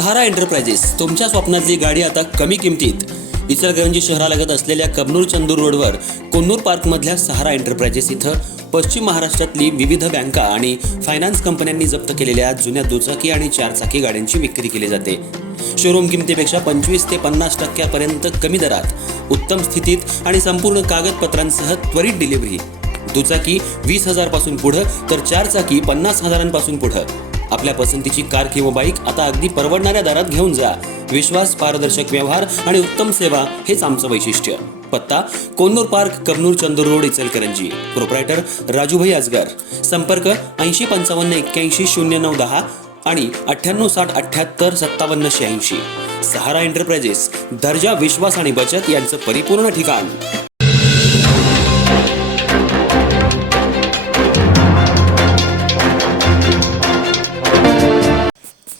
सहारा enterprises तुमच्या स्वप्नातली गाडी आता कमी किमतीत. इचलकरंजी शहरालगत असलेल्या कबनूर चंदूर रोडवर कोन्नूर पार्कमधल्या सहारा एंटरप्राइजेस इथं पश्चिम महाराष्ट्रातली विविध बँका आणि फायनान्स कंपन्यांनी जप्त केलेल्या जुन्या दुचाकी आणि चारचाकी गाड्यांची विक्री केली जाते. शोरूम किमतीपेक्षा 25 ते 50% कमी दरात, उत्तम स्थितीत आणि संपूर्ण कागदपत्रांसह त्वरित डिलिव्हरी. दुचाकी 20,000 पासून पुढे तर चारचाकी 50,000 पुढे. आपल्या पसंतीची कार किंवा बाईक आता अगदी परवडणाऱ्या दरात घेऊन जा. विश्वास, पारदर्शक व्यवहार आणि उत्तम सेवा हेच आमचं वैशिष्ट्य. पत्ता Konnur park, Kabnur Chandur road, Ichalkaranji. Proprietor Rajubhai Ajgar. संपर्क 8055810910 आणि 9860785786. सहारा एंटरप्राइजेस, दर्जा, विश्वास आणि बचत यांचं परिपूर्ण ठिकाण.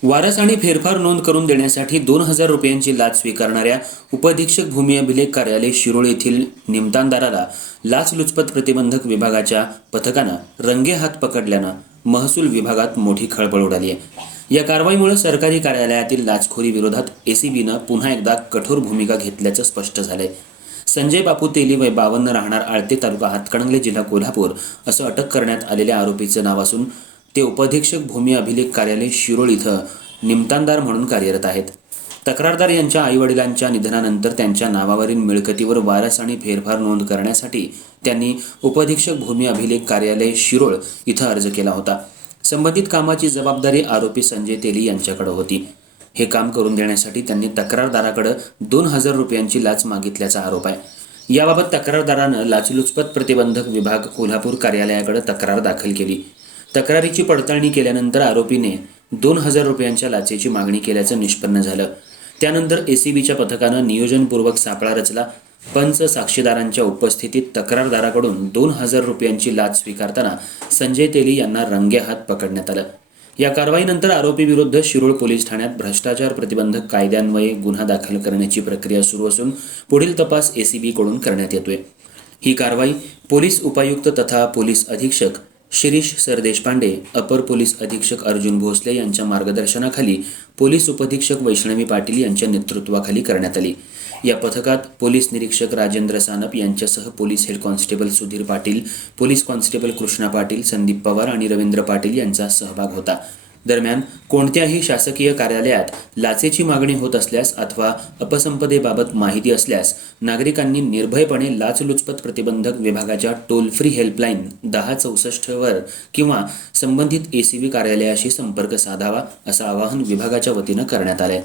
वारस आणि फेरफार नोंद करून देण्यासाठी 2,000 रुपयांची लाच स्वीकारणाऱ्या उपअधीक्षक भूमी अभिलेख कार्यालय शिरोळ येथील निमतानदाराला लाचलुचपत प्रतिबंधक विभागाच्या पथकानं रंगेहात पकडल्यानं महसूल विभागात मोठी खळबळ उडाली आहे. या कारवाईमुळे सरकारी कार्यालयातील लाचखोरी विरोधात एसीबीनं पुन्हा एकदा कठोर भूमिका घेतल्याचं स्पष्ट झालंय. संजय बापू तेली, वय 52, राहणार आळते, तालुका हातकणंगले, जिल्हा कोल्हापूर असं अटक करण्यात आलेल्या आरोपीचं नाव असून ते उपअधीक्षक भूमी अभिलेख कार्यालय शिरोळ इथं निमतानदार म्हणून कार्यरत आहेत. तक्रारदार यांच्या आईवडिलांच्या निधनानंतर त्यांच्या नावावरील मिळकतीवर वारस आणि फेरफार नोंद करण्यासाठी त्यांनी उपअधीक्षक भूमी अभिलेख कार्यालय शिरोळ इथं अर्ज केला होता. संबंधित कामाची जबाबदारी आरोपी संजय तेली यांच्याकडे होती. हे काम करून देण्यासाठी त्यांनी तक्रारदाराकडे 2,000 रुपयांची लाच मागितल्याचा आरोप आहे. याबाबत तक्रारदारानं लाचलुचपत प्रतिबंधक विभाग कोल्हापूर कार्यालयाकडे तक्रार दाखल केली. तक्रारीची पडताळणी केल्यानंतर आरोपीने 2,000 रुपयांच्या लाचेची मागणी केल्याचं निष्पन्न झालं. त्यानंतर एसीबीच्या पथकानं नियोजनपूर्वक सापळा रचला. पंच साक्षीदारांच्या उपस्थितीत तक्रारदाराकडून 2,000 रुपयांची लाच स्वीकारताना संजय तेली यांना रंगेहात पकडण्यात आलं. या कारवाईनंतर आरोपीविरुद्ध शिरोळ पोलीस ठाण्यात भ्रष्टाचार प्रतिबंधक कायद्यान्वये गुन्हा दाखल करण्याची प्रक्रिया सुरू असून पुढील तपास एसीबीकडून करण्यात येतोय. ही कारवाई पोलीस उपायुक्त तथा पोलीस अधीक्षक शिरीष सरदेशपांडे, अपर पोलीस अधीक्षक अर्जुन भोसले यांच्या मार्गदर्शनाखाली पोलीस उपअधीक्षक वैष्णवी पाटील यांच्या नेतृत्वाखाली करण्यात आली. या पथकात पोलीस निरीक्षक राजेंद्र सानप यांच्यासह police head constable Sudhir Patil, police constable Krishna Patil, Sandeep Pawar आणि रवींद्र पाटील यांचा सहभाग होता. दरम्यान कोणत्याही शासकीय कार्यालयात लाचेची मागणी होत असल्यास अथवा अपसंपदेबाबत माहिती असल्यास नागरिकांनी निर्भयपणे लाचलुचपत प्रतिबंधक विभागाच्या टोल फ्री हेल्पलाईन 1064 वर किंवा संबंधित एसीबी कार्यालयाशी संपर्क साधावा असं आवाहन विभागाच्या वतीनं करण्यात आलंय.